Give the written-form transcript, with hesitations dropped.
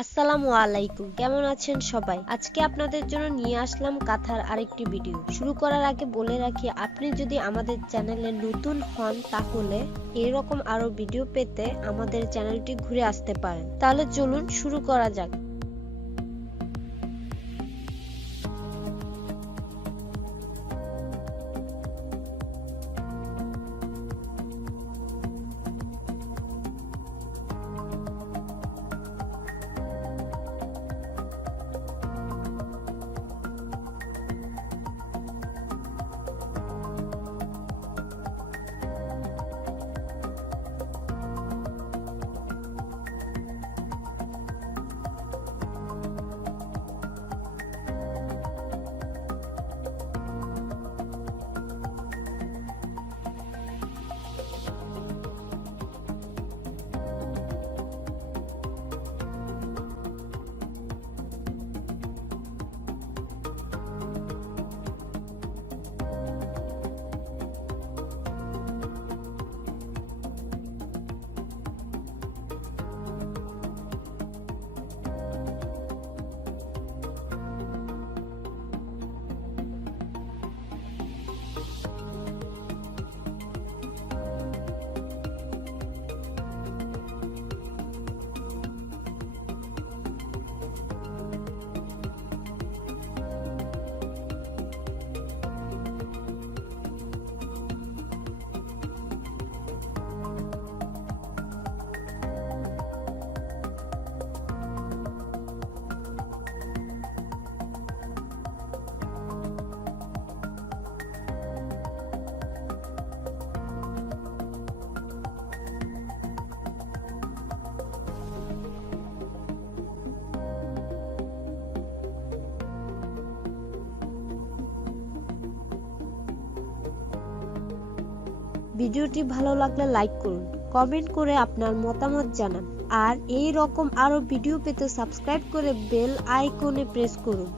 আসসালামু আলাইকুম, কেমন আছেন সবাই? আজকে আপনাদের জন্য নিয়ে আসলাম কাথার আরেকটি ভিডিও। শুরু করার আগে বলে রাখি, আপনি যদি আমাদের চ্যানেলে নতুন হন তাহলে এরকম আরো ভিডিও পেতে আমাদের চ্যানেলটি ঘুরে আসতে পারেন। তাহলে চলুন শুরু করা যাক। ভিডিওটি ভালো লাগলে লাইক করুন, কমেন্ট করে আপনার মতামত জানান, আর এই রকম আরো ভিডিও পেতে সাবস্ক্রাইব করে বেল আইকনে প্রেস করুন।